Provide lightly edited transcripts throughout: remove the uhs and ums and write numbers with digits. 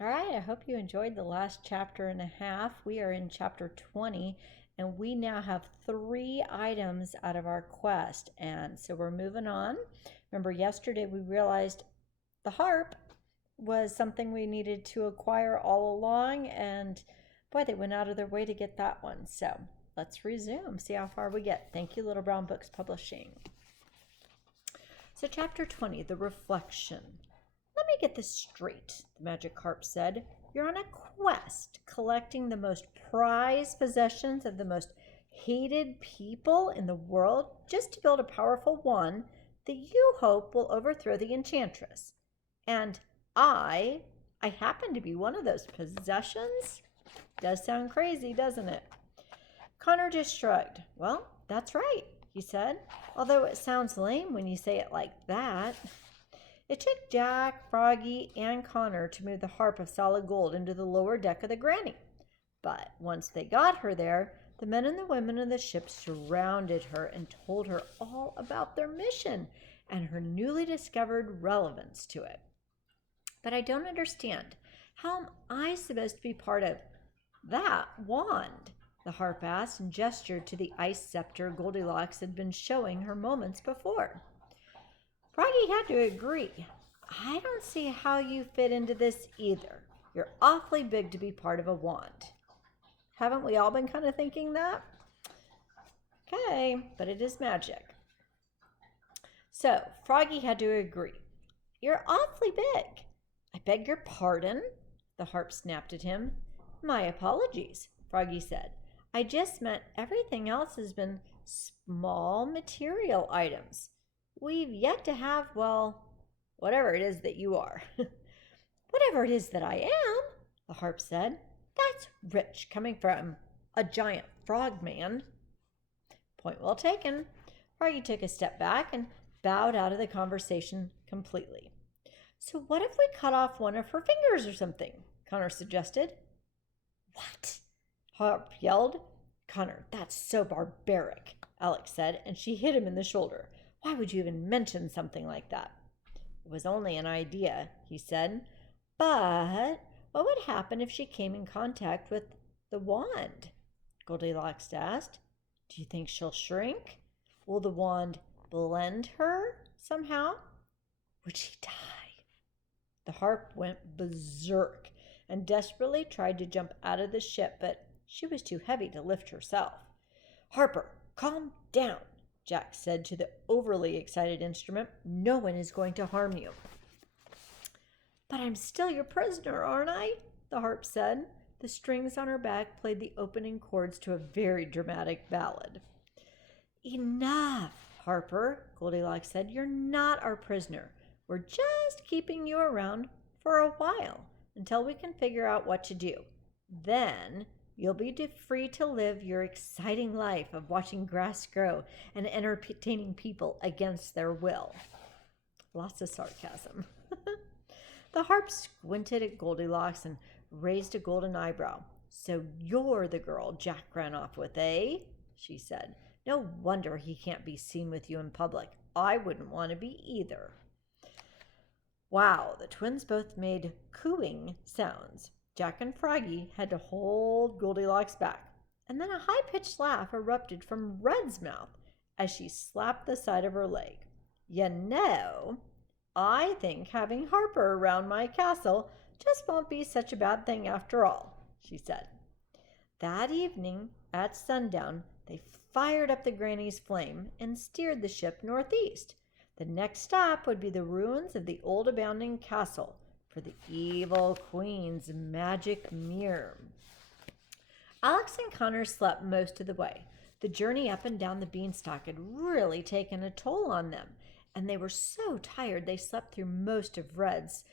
All right, I hope you enjoyed the last chapter and a half. We are in chapter 20, and we now have 3 items out of our quest. And so we're moving on. Remember, yesterday we realized the harp was something we needed to acquire all along, and boy, they went out of their way to get that one. So let's resume, see how far we get. Thank you, Little Brown Books Publishing. So, chapter 20, The Reflection. Let me get this straight, the magic harp said. You're on a quest collecting the most prized possessions of the most hated people in the world just to build a powerful wand that you hope will overthrow the enchantress. And I happen to be one of those possessions? Does sound crazy, doesn't it? Connor just shrugged. Well, that's right, he said, although it sounds lame when you say it like that. It took Jack, Froggy, and Connor to move the harp of solid gold into the lower deck of the Granny. But once they got her there, the men and the women of the ship surrounded her and told her all about their mission and her newly discovered relevance to it. But I don't understand. How am I supposed to be part of that wand? The harp asked and gestured to the ice scepter Goldilocks had been showing her moments before. Froggy had to agree. I don't see how you fit into this either. You're awfully big to be part of a wand. Haven't we all been kind of thinking that? Okay, but it is magic. So Froggy had to agree. You're awfully big. I beg your pardon, the harp snapped at him. My apologies, Froggy said. I just meant everything else has been small material items. We've yet to have, well, whatever it is that you are. Whatever it is that I am, the harp said. That's rich coming from a giant frog man. Point well taken. Froggy took a step back and bowed out of the conversation completely. So what if we cut off one of her fingers or something? Connor suggested. What? Harp yelled. Connor, that's so barbaric, Alex said, and she hit him in the shoulder. Why would you even mention something like that? It was only an idea, he said. But what would happen if she came in contact with the wand? Goldilocks asked. Do you think she'll shrink? Will the wand blend her somehow? Would she die? The harp went berserk and desperately tried to jump out of the ship, but she was too heavy to lift herself. Harper, calm down, Jack said to the overly excited instrument. No one is going to harm you. But I'm still your prisoner, aren't I? The harp said. The strings on her back played the opening chords to a very dramatic ballad. Enough, Harper, Goldilocks said. You're not our prisoner. We're just keeping you around for a while until we can figure out what to do. Then you'll be free to live your exciting life of watching grass grow and entertaining people against their will. Lots of sarcasm. The harp squinted at Goldilocks and raised a golden eyebrow. So you're the girl Jack ran off with, eh? She said. No wonder he can't be seen with you in public. I wouldn't want to be either. Wow, the twins both made cooing sounds. Jack and Froggy had to hold Goldilocks back. And then a high-pitched laugh erupted from Red's mouth as she slapped the side of her leg. You know, I think having Harper around my castle just won't be such a bad thing after all, she said. That evening, at sundown, they fired up the Granny's flame and steered the ship northeast. The next stop would be the ruins of the old abandoned castle for the evil queen's magic mirror. Alex and Connor slept most of the way. The journey up and down the beanstalk had really taken a toll on them, and they were so tired they slept through most of Red's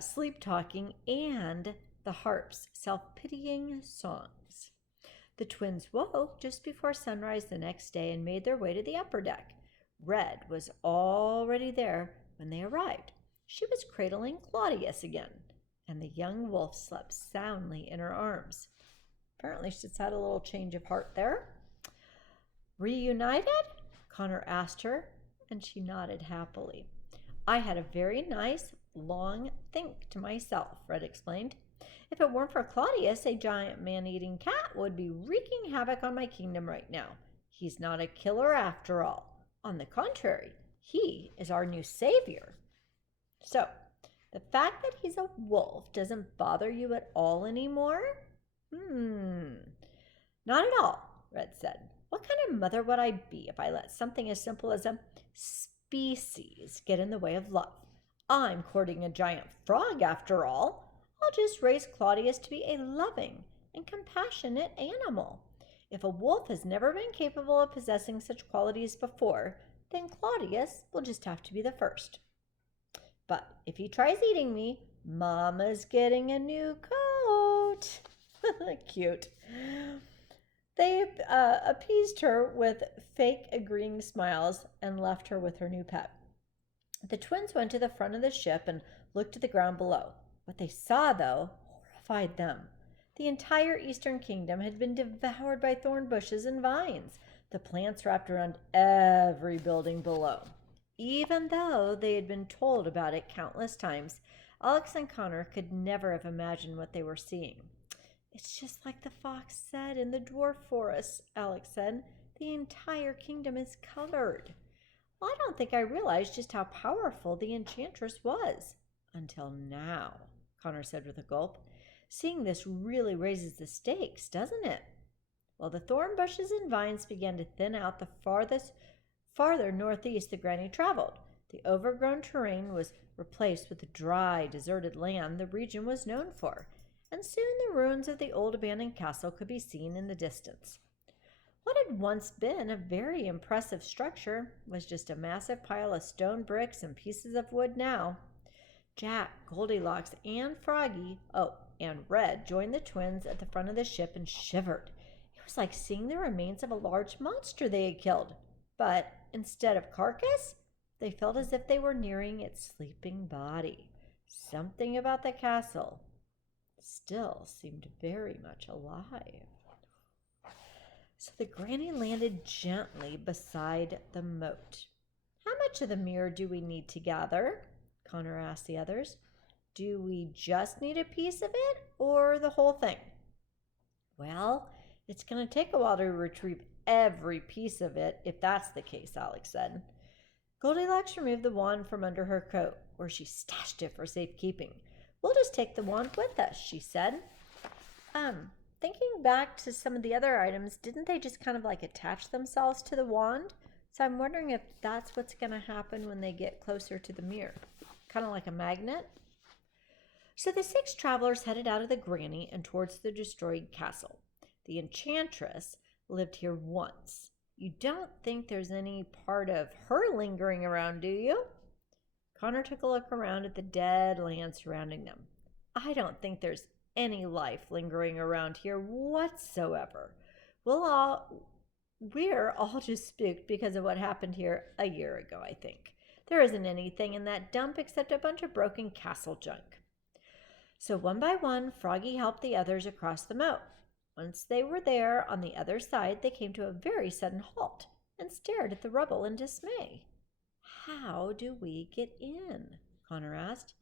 sleep talking and the harp's self-pitying songs. The twins woke just before sunrise the next day and made their way to the upper deck. Red was already there when they arrived. She was cradling Claudius again, and the young wolf slept soundly in her arms. Apparently she's had a little change of heart there. Reunited? Connor asked her, and she nodded happily. I had a very nice, long think to myself, Red explained. If it weren't for Claudius, a giant man-eating cat would be wreaking havoc on my kingdom right now. He's not a killer after all. On the contrary, he is our new savior. So, the fact that he's a wolf doesn't bother you at all anymore? Not at all, Red said. What kind of mother would I be if I let something as simple as a species get in the way of love? I'm courting a giant frog after all. I'll just raise Claudius to be a loving and compassionate animal. If a wolf has never been capable of possessing such qualities before, then Claudius will just have to be the first. But if he tries eating me, Mama's getting a new coat. Cute. They appeased her with fake agreeing smiles and left her with her new pet. The twins went to the front of the ship and looked at the ground below. What they saw, though, horrified them. The entire eastern kingdom had been devoured by thorn bushes and vines. The plants wrapped around every building below. Even though they had been told about it countless times, Alex and Connor could never have imagined what they were seeing. It's just like the fox said in the dwarf forest, Alex said. The entire kingdom is covered. Well, I don't think I realized just how powerful the enchantress was. Until now, Connor said with a gulp. Seeing this really raises the stakes, doesn't it? Well, the thorn bushes and vines began to thin out the farther northeast the Granny traveled. The overgrown terrain was replaced with the dry, deserted land the region was known for, and soon the ruins of the old abandoned castle could be seen in the distance. What had once been a very impressive structure was just a massive pile of stone bricks and pieces of wood now. Jack, Goldilocks, and Froggy, and Red, joined the twins at the front of the ship and shivered. It was like seeing the remains of a large monster they had killed. But instead of carcass, they felt as if they were nearing its sleeping body. Something about the castle still seemed very much alive. So the granny landed gently beside the moat. How much of the mirror do we need to gather? Connor asked the others. Do we just need a piece of it or the whole thing? Well, it's going to take a while to retrieve every piece of it, if that's the case, Alex said. Goldilocks removed the wand from under her coat, where she stashed it for safekeeping. We'll just take the wand with us, she said. Thinking back to some of the other items, didn't they just kind of like attach themselves to the wand? So I'm wondering if that's what's going to happen when they get closer to the mirror. Kind of like a magnet. So the 6 travelers headed out of the granny and towards the destroyed castle. The enchantress lived here once. You don't think there's any part of her lingering around, do you? Connor took a look around at the dead land surrounding them. I don't think there's any life lingering around here whatsoever. We're all just spooked because of what happened here a year ago, I think. There isn't anything in that dump except a bunch of broken castle junk. So one by one, Froggy helped the others across the moat. Once they were there on the other side, they came to a very sudden halt and stared at the rubble in dismay. How do we get in? Connor asked.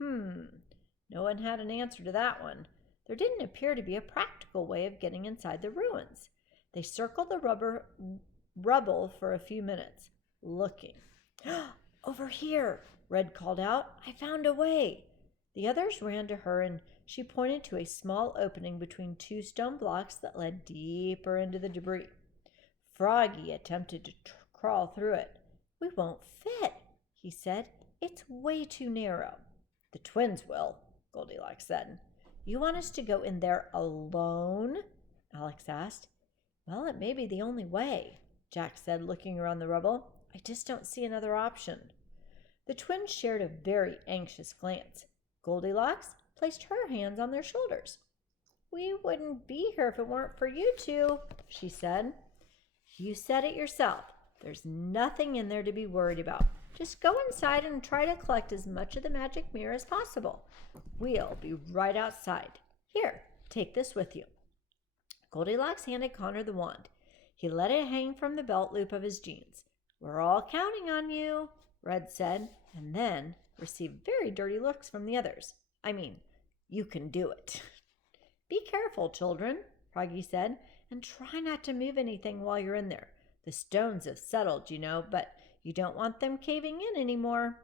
No one had an answer to that one. There didn't appear to be a practical way of getting inside the ruins. They circled the rubble for a few minutes, looking. Over here, Red called out. I found a way. The others ran to her and she pointed to a small opening between 2 stone blocks that led deeper into the debris. Froggy attempted to crawl through it. We won't fit, he said. It's way too narrow. The twins will, Goldilocks said. You want us to go in there alone? Alex asked. Well, it may be the only way, Jack said, looking around the rubble. I just don't see another option. The twins shared a very anxious glance. Goldilocks placed her hands on their shoulders. We wouldn't be here if it weren't for you two, she said. You said it yourself. There's nothing in there to be worried about. Just go inside and try to collect as much of the magic mirror as possible. We'll be right outside. Here, take this with you. Goldilocks handed Connor the wand. He let it hang from the belt loop of his jeans. We're all counting on you, Red said, and then received very dirty looks from the others. I mean, you can do it. Be careful, children, Froggy said, and try not to move anything while you're in there. The stones have settled, but you don't want them caving in anymore.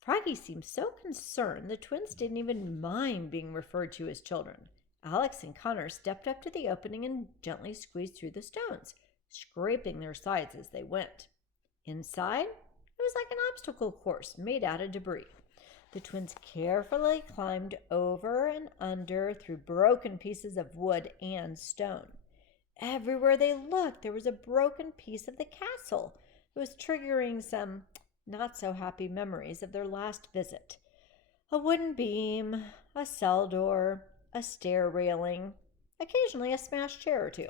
Froggy seemed so concerned the twins didn't even mind being referred to as children. Alex and Connor stepped up to the opening and gently squeezed through the stones, scraping their sides as they went. Inside, it was like an obstacle course made out of debris. The twins carefully climbed over and under through broken pieces of wood and stone. Everywhere they looked, there was a broken piece of the castle. It was triggering some not-so-happy memories of their last visit. A wooden beam, a cell door, a stair railing, occasionally a smashed chair or two.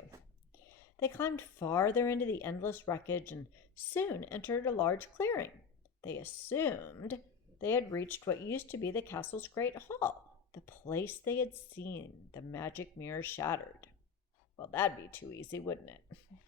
They climbed farther into the endless wreckage and soon entered a large clearing. They assumed they had reached what used to be the castle's great hall, the place they had seen the magic mirror shattered. Well, that'd be too easy, wouldn't it?